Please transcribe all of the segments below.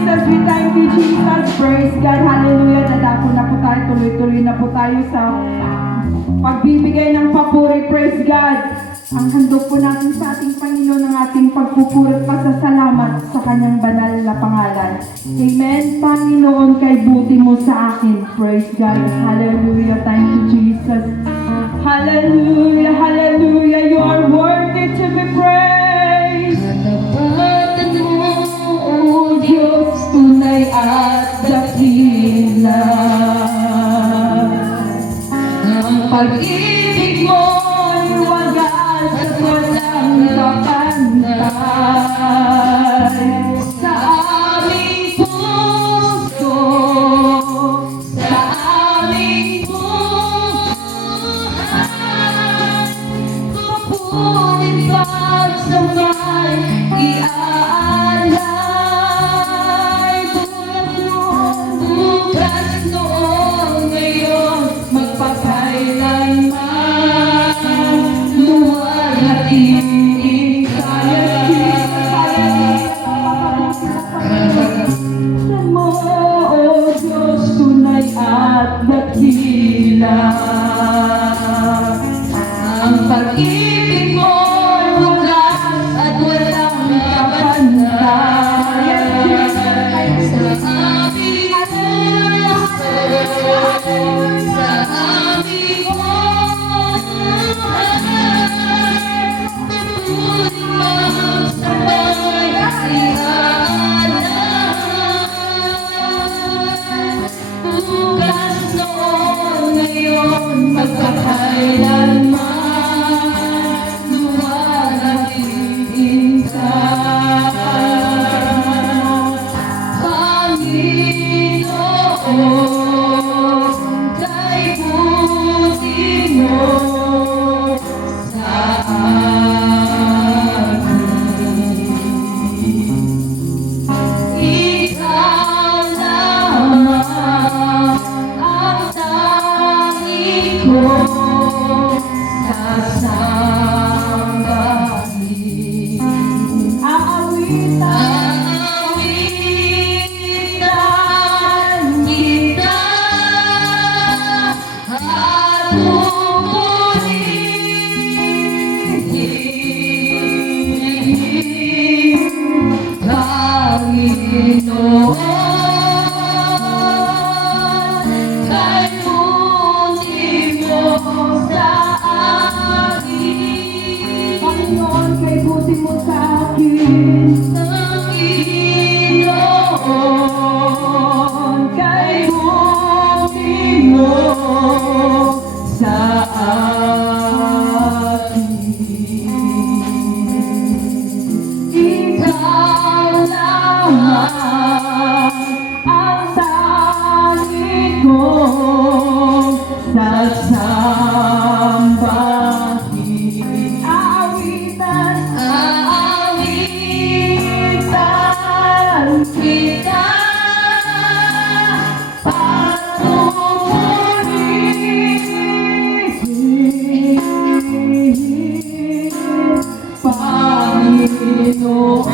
Jesus. We thank you, Jesus. Praise God. Hallelujah. Nadako na po tayo. Tuloy-tuloy na po tayo sa pagbibigay ng papuri. Praise God. Ang handog po natin sa ating Panginoon ang ating pagpupuri at pasasalamat sa kanyang banal na pangalan. Amen. Panginoon, kay buti mo sa akin. Praise God. Hallelujah. Thank you, Jesus. Hallelujah. Hallelujah. You are worthy to be praised. Katapatan mo, O Diyos, tunay at dakila. Ang pag-ibig mo ay wagas at walang kapantay. Sa aming puso, sa aming buhay, pupunin pagsamay, iaalay. Bukas noon, ngayon, magpakailanman, luwalhatiin sa mo, O Diyos, tunay at dakila. Ang pag-ibig mo ay wagas at walang kapantay. Sa aming puso, sa aming buhay, pupunin magsabay, iaalay. Bukas noon, ngayon, magpakailanman, luwalhatiin ka. Panginoon, kay buti mo sa akin. Ikaw lamang ang tangi kong sasambahin. Aawitan kita at pupurihin, Panginoon, kay buti mo sa akin. Panginoon, kay buti mo sa akin. Panginoon, kay buti mo sa akin. Ikaw lamang ang tangi kong sasambahin. Aawitan kita at pupurihin, Panginoon,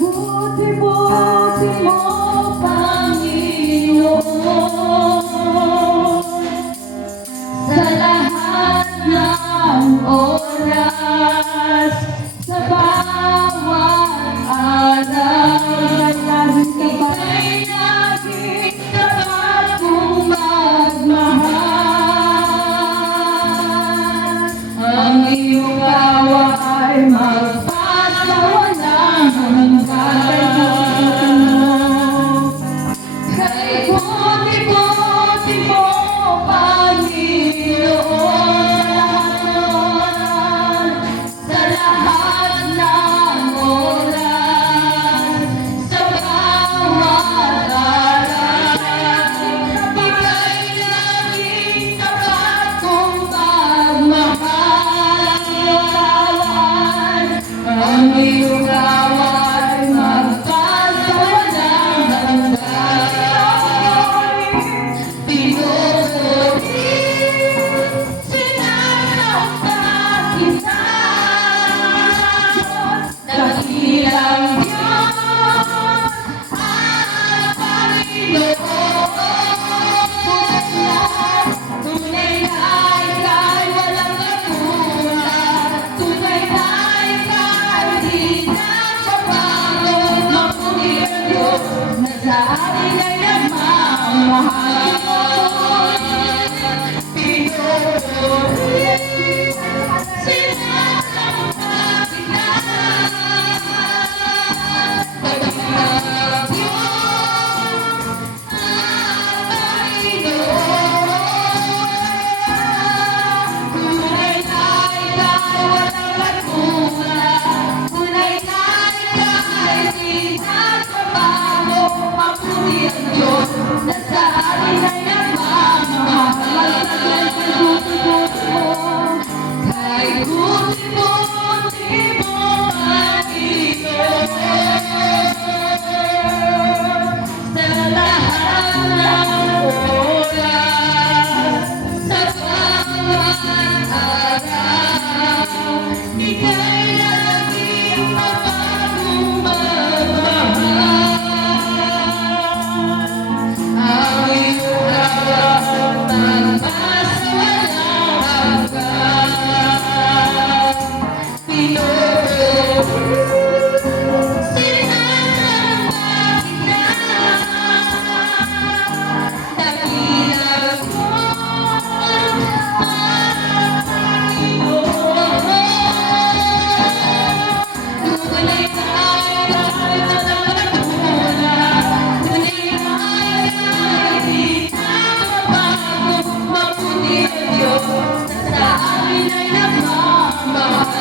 Buti-buti mo, Panginoon, sa lahat ng oras, sa bawat araw, ika'y laging tapat kong magmahal. Ang iyong awa ay magpasawalang hanggan. Kay buti-buti mo, Panginoon, sa lahat ng oras, sa bawat araw, ika'y laging tapat kong pagmamahal. Ang iyong awa ay magpasawalang hanggan. Pinupuri, sinasamba kita, dakilang Diyos at Panginoon. Tunay na ika'y walang katulad, tunay na ika'y di nagbabago. Mabuti ang Diyos na sa atin ay nagmamahal. Pinupuri, sinasamba kita, dakilang Diyos at Panginoon. Tunay na ika'y walang katulad, tunay na ika'y di nagbabago. Mabuti ang Diyos na sa atin ay nagmamahal. Kay buti-buti mo, Panginoon, sa lahat ng oras, sa bawat araw, ika'y laging mapagmamahal. Ang iyong awa magpasawalang hanggan. Pinupuri, sinasamba kita, dakilang Diyos at Panginoon. Tunay na ika'y walang katulad, tunay na ika'y di nagbabago. Mabuti ang Diyos na sa amin ay nagmamahal.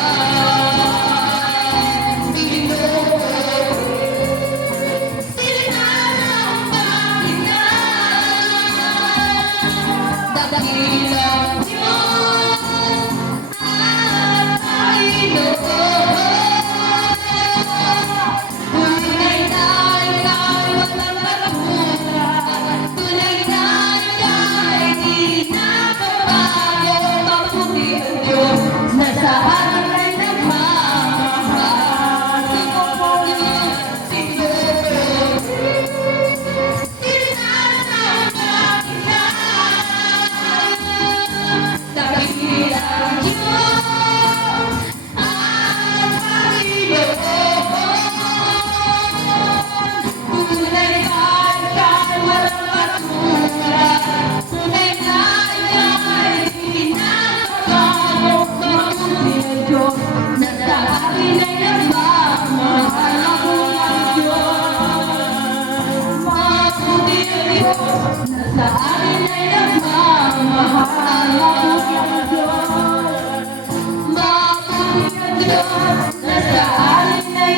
Pinupuri, sinasamba kita, dakilang Diyos at Panginoon. Tunay na ika'y walang katulad, tunay na ika'y di nagbabago. Mabuti ang Diyos na sa atin ay nagmamahal. Pinupuri, sinasamba kita, dakilang Diyos at Panginoon. Tunay na ika'y walang katulad, tunay na ika'y di nagbabago. Mabuti ang Diyos na sa atin ay nagmamahal. Mabuti ang Diyos na sa atin ay nagmamahal. Mabuti ang Diyos na sa atin ay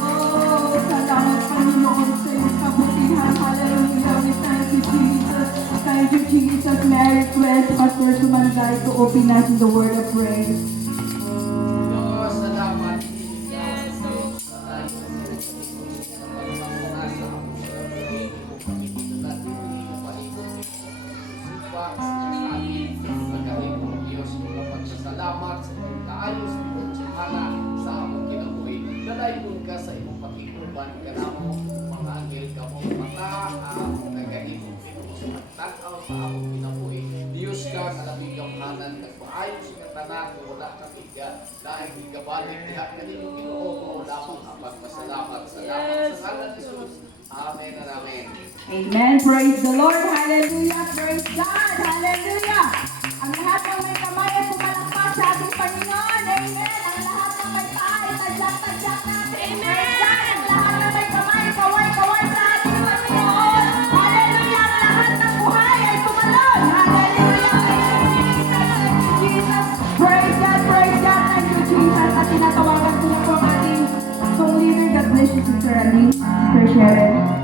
Oh, salamat Panginoon sa iyong kabutihan. Hallelujah. We thank you, Jesus. Thank you, Jesus. May I request Pastor Sumanday to open us in the word of praise. Diyos, salamat. uban ka na mo, mga anghel ka mo, mata, ang nagahimong Ginoo sa magtanaw sa among kinabuhi. Diyos ka, kalabing gamhanan, nagpaayos ka tanan, kung wala ka piga, dahil gigabalik niya, kaninong Ginoo mo, lamang ang pagpasalamat. Salamat sa ngalan ni Jesus. Amen and amen. Amen. Praise the Lord. Hallelujah. Praise God. Hallelujah. Ang lahat ng may kamay ay pumalakpak sa ating Panginoon. Amen. Ang lahat ng may tayo, tadyak natin. Praise God. Ang lahat ng may kamay, kaway sa ating Panginoon. Hallelujah. Ang lahat ng buhay ay tumalon. Hallelujah. Thank you, Jesus. Praise God. Praise God. Thank you, Jesus. At tinatawagan ko na po ang ating song leader. God bless you, Sister Ali, Sister Sharon.